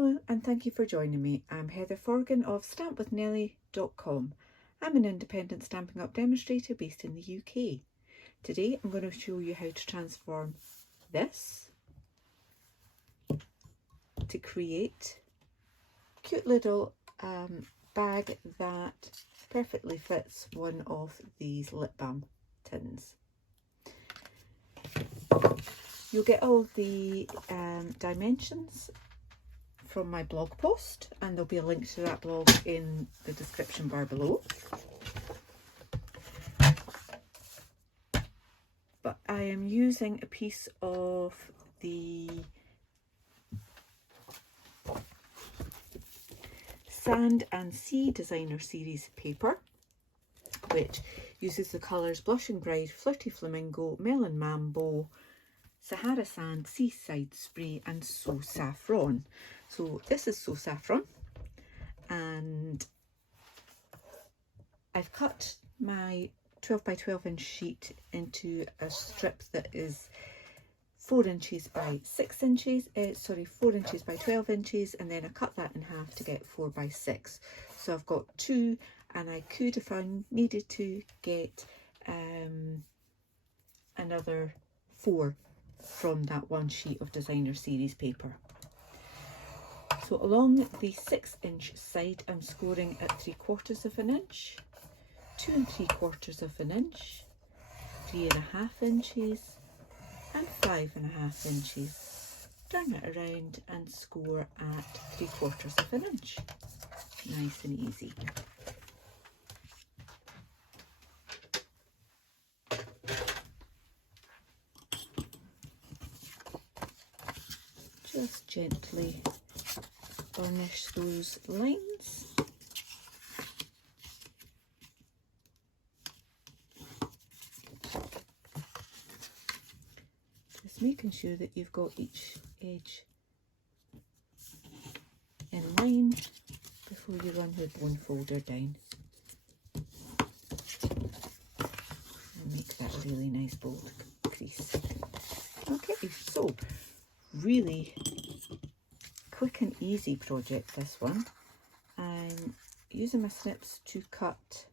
Hello and thank you for joining me. I'm Heather Forgan of stampwithnellie.com. I'm an independent Stampin' Up demonstrator based in the UK. Today I'm going to show you how to transform this to create a cute little bag that perfectly fits one of these lip balm tins. You'll get all the dimensions from my blog post, and there'll be a link to that blog in the description bar below. But I am using a piece of the Sand and Sea Designer Series paper, which uses the colours Blushing Bride, Flirty Flamingo, Melon Mambo, Sahara Sand, Seaside Spree and So Saffron. So this is So Saffron, and I've cut my 12 by 12 inch sheet into a strip that is 4 inches by 6 inches, 4 inches by 12 inches, and then I cut that in half to get 4 by 6. So I've got 2, and I could, if I needed to, get another 4 from that one sheet of designer series paper. So along the 6 inch side I'm scoring at 3/4 of an inch, 2 3/4 of an inch, 3.5 inches and 5.5 inches. Turn it around and score at 3/4 of an inch. Nice and easy. Just gently burnish those lines. Just making sure that you've got each edge in line before you run the bone folder down. And make that a really nice bold crease. Okay, so really quick and easy project, this one. I'm using my snips to cut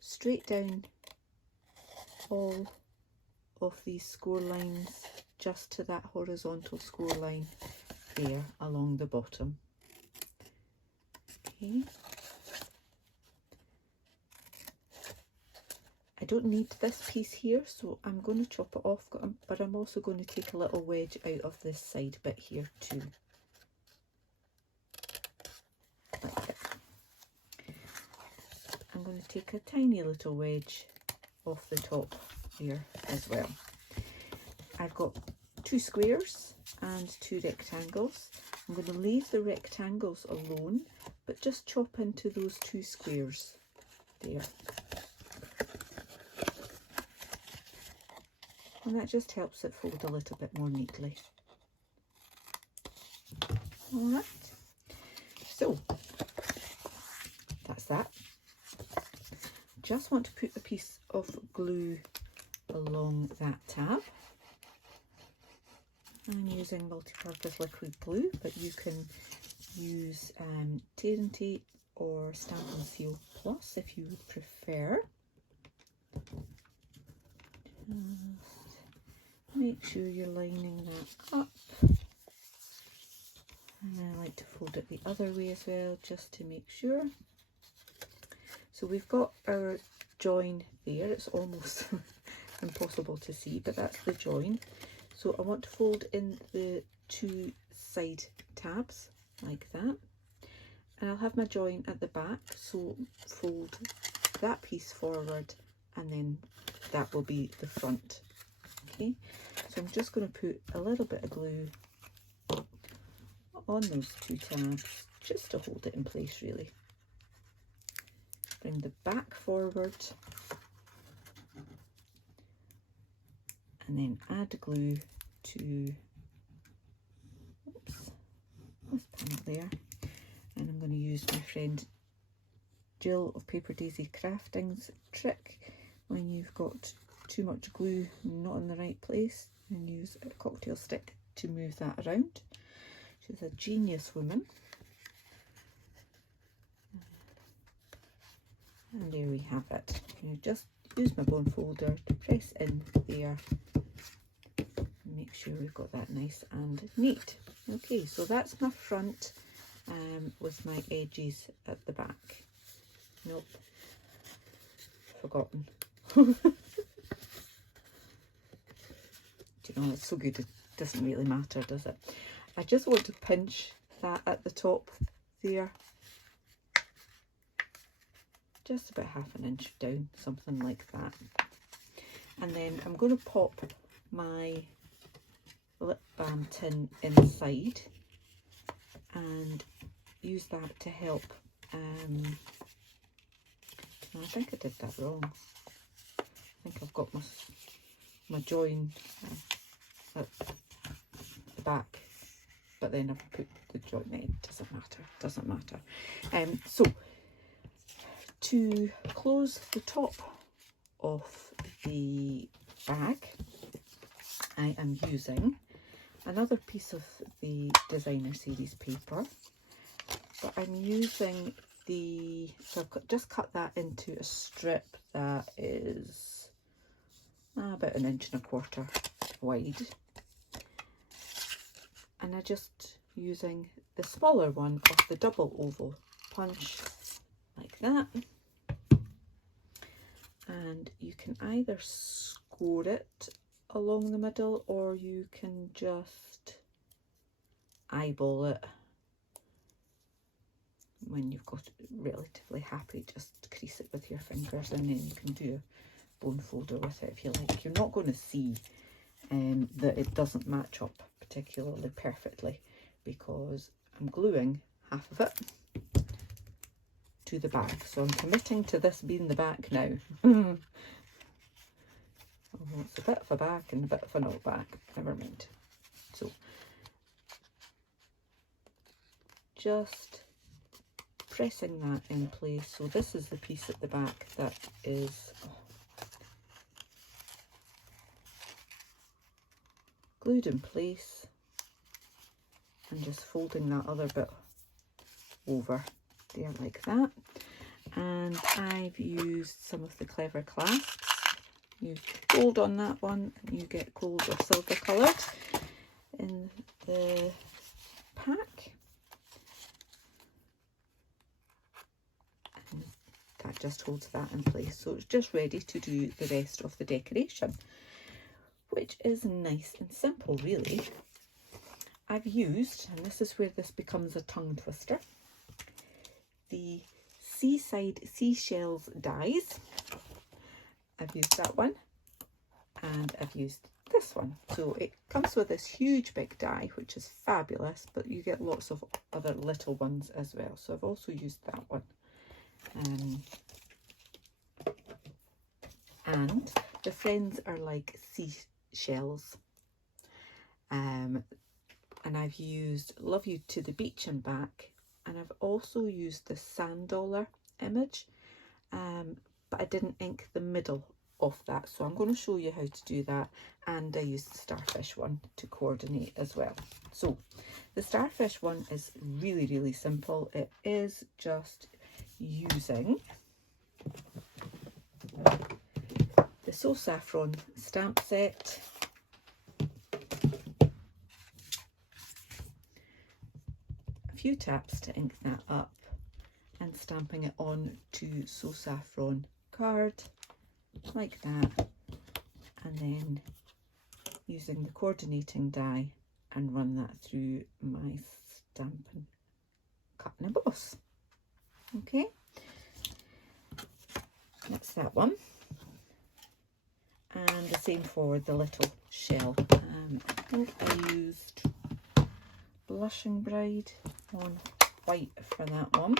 straight down all of these score lines just to that horizontal score line there along the bottom. Okay. I don't need this piece here, so I'm going to chop it off, but I'm also going to take a little wedge out of this side bit here too. Like that. I'm going to take a tiny little wedge off the top here as well. I've got 2 squares and 2 rectangles. I'm going to leave the rectangles alone, but just chop into those 2 squares there. And that just helps it fold a little bit more neatly. Alright, so that's that. Just want to put a piece of glue along that tab. I'm using multi-purpose liquid glue, but you can use Tear&Tate or Stampin' Seal Plus if you would prefer. Make sure you're lining that up. And I like to fold it the other way as well, just to make sure. So we've got our join there. It's almost impossible to see, but that's the join. So I want to fold in the 2 side tabs like that. And I'll have my join at the back, so fold that piece forward and then that will be the front. Okay, so I'm just going to put a little bit of glue on those 2 tabs just to hold it in place really. Bring the back forward and then add glue to this panel there, and I'm going to use my friend Jill of Paper Daisy Crafting's trick when you've got too much glue not in the right place, and use a cocktail stick to move that around. She's a genius woman. And there we have it. You just use my bone folder to press in there. Make sure we've got that nice and neat. Okay, so that's my front with my edges at the back. Nope, forgotten. Do you know, it's so good, it doesn't really matter, does it? I just want to pinch that at the top there. Just about half an inch down, something like that. And then I'm going to pop my lip balm tin inside and use that to help. I think I did that wrong. I think I've got my join at the back, but then I've put the join in. Doesn't matter. So to close the top of the bag, I am using another piece of the designer series paper, but I'm using so I've just cut that into a strip that is about 1.25 inches wide, and I'm just using the smaller one of the double oval punch like that, and you can either score it along the middle or you can just eyeball it. When you've got it relatively happy, just crease it with your fingers, and then you can do a bone folder with it if you like. You're not going to see that it doesn't match up particularly perfectly because I'm gluing half of it to the back. So I'm committing to this being the back now. Oh, it's a bit of a back and a bit of a not back. Never mind. So just pressing that in place. So this is the piece at the back that is glued in place, and just folding that other bit over there like that. And I've used some of the Clever clasps. Use gold on that one, and you get gold or silver coloured in the pack. And that just holds that in place. So it's just ready to do the rest of the decoration, which is nice and simple really. I've used, and this is where this becomes a tongue twister, the Seaside Seashells dies. I've used that one, and I've used this one. So it comes with this huge big die, which is fabulous, but you get lots of other little ones as well. So I've also used that one. And the friends are like seashells. And I've used Love You to the Beach and Back, and I've also used the sand dollar image, but I didn't ink the middle of that, so I'm going to show you how to do that. And I used the starfish one to coordinate as well. So the starfish one is really simple. It is just using the So Saffron stamp set, a few taps to ink that up, and stamping it on to So Saffron card like that, and then using the coordinating die and run that through my Stampin' Cut and Emboss. Okay, that's that one. And the same for the little shell. I think I used Blushing Bride on white for that one.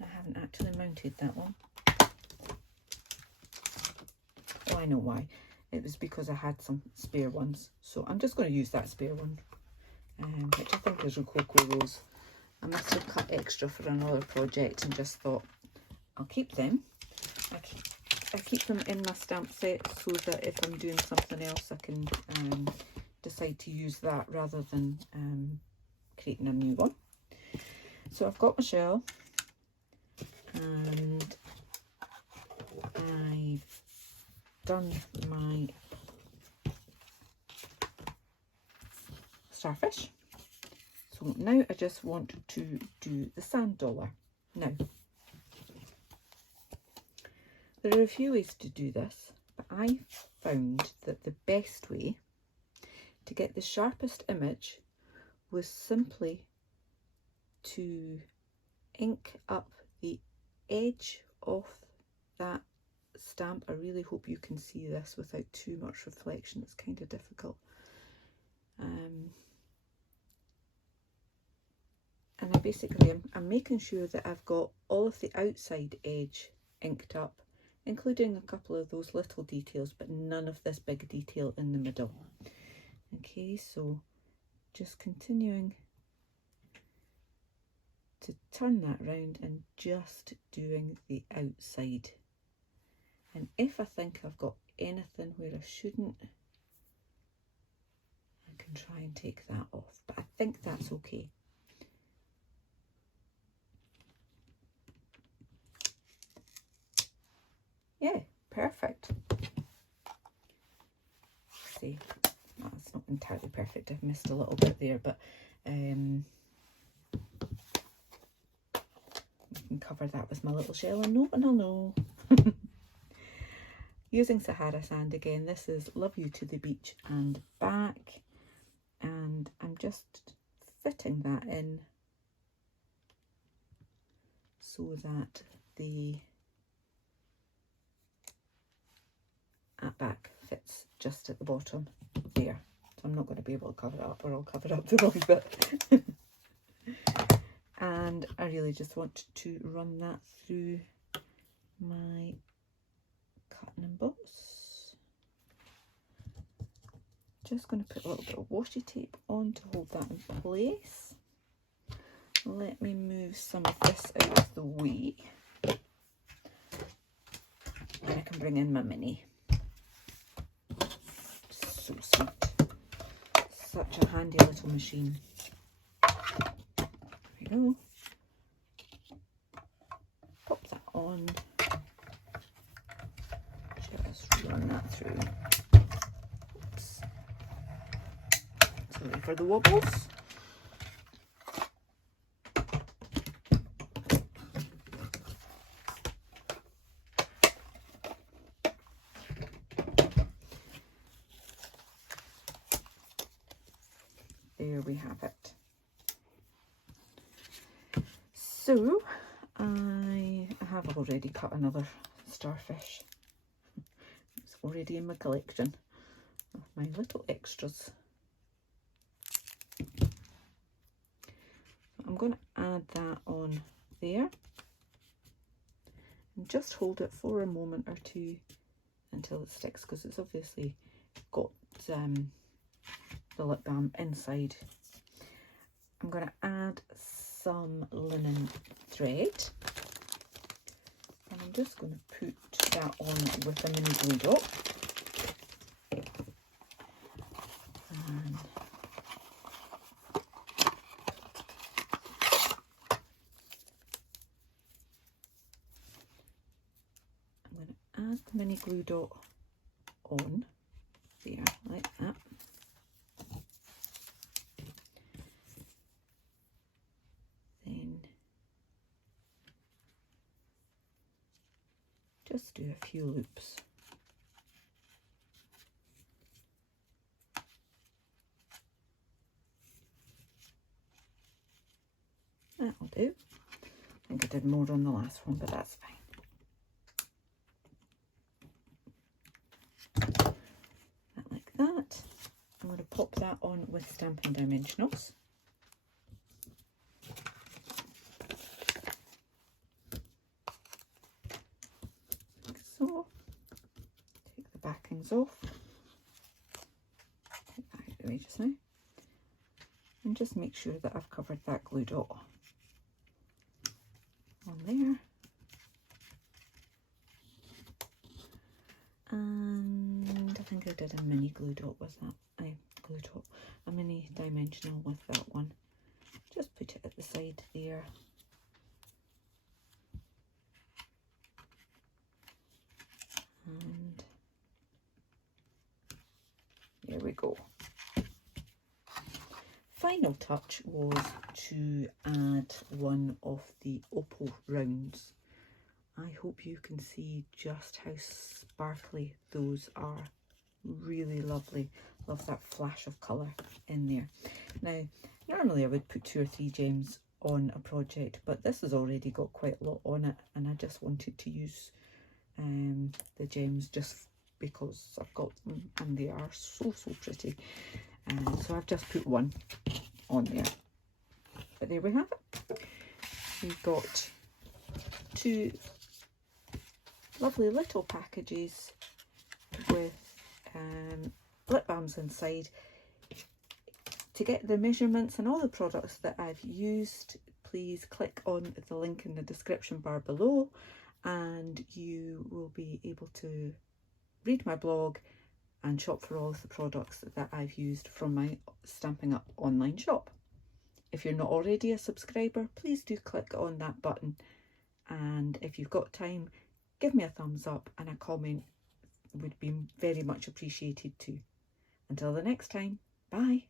I haven't actually mounted that one. Oh, I know why. It was because I had some spare ones. So I'm just going to use that spare one, which I think is Rococo Rose. I must have cut extra for another project and just thought I'll keep them. I keep them in my stamp set so that if I'm doing something else I can decide to use that rather than creating a new one. So I've got my shell and I've done my starfish. So now I just want to do the sand dollar. Now, there are a few ways to do this, but I found that the best way to get the sharpest image was simply to ink up the edge of that stamp. I really hope you can see this without too much reflection. It's kind of difficult. And I'm making sure that I've got all of the outside edge inked up, including a couple of those little details, but none of this big detail in the middle. Okay, so just continuing to turn that round and just doing the outside. And if I think I've got anything where I shouldn't, I can try and take that off, but I think that's okay. Yeah, perfect. See, that's not entirely perfect. I've missed a little bit there, but you can cover that with my little shell and no one will know. Using Sahara sand again, this is Love You to the Beach and Back, and I'm just fitting that in so that the at back fits just at the bottom there. So I'm not going to be able to cover it up, or I'll cover up the wrong bit. And I really just want to run that through my cut and emboss. Just going to put a little bit of washi tape on to hold that in place. Let me move some of this out of the way. And I can bring in my mini. So sweet. Such a handy little machine. There we go. Pop that on. Just run that through. Oops. Sorry for the wobbles. There we have it. So I have already cut another starfish. It's already in my collection of my little extras. I'm going to add that on there and just hold it for a moment or two until it sticks, because it's obviously got the lip balm inside. I'm going to add some linen thread, and I'm just going to put that on with a mini glue dot. And I'm going to add the mini glue dot on there like that. Just do a few loops. That'll do. I think I did more on the last one, but that's fine. Like that. I'm going to pop that on with Stampin' Dimensionals. So, take the backings off, take that out of the way just now, and just make sure that I've covered that glue dot on there. mini glue dot with that. A mini dimensional with that one. Just put it at the side there. And there we go. Final touch was to add one of the opal rounds. I hope you can see just how sparkly those are. Really lovely. Love that flash of colour in there. Now, normally I would put 2 or 3 gems on a project, but this has already got quite a lot on it, and I just wanted to use the gems just because I've got them and they are so pretty. So I've just put one on there. But there we have it. We've got 2 lovely little packages with lip balms inside. To get the measurements and all the products that I've used, please click on the link in the description bar below, and you will be able to read my blog and shop for all of the products that I've used from my Stampin' Up online shop. If you're not already a subscriber, please do click on that button, and if you've got time, give me a thumbs up, and a comment would be very much appreciated too. Until the next time, bye.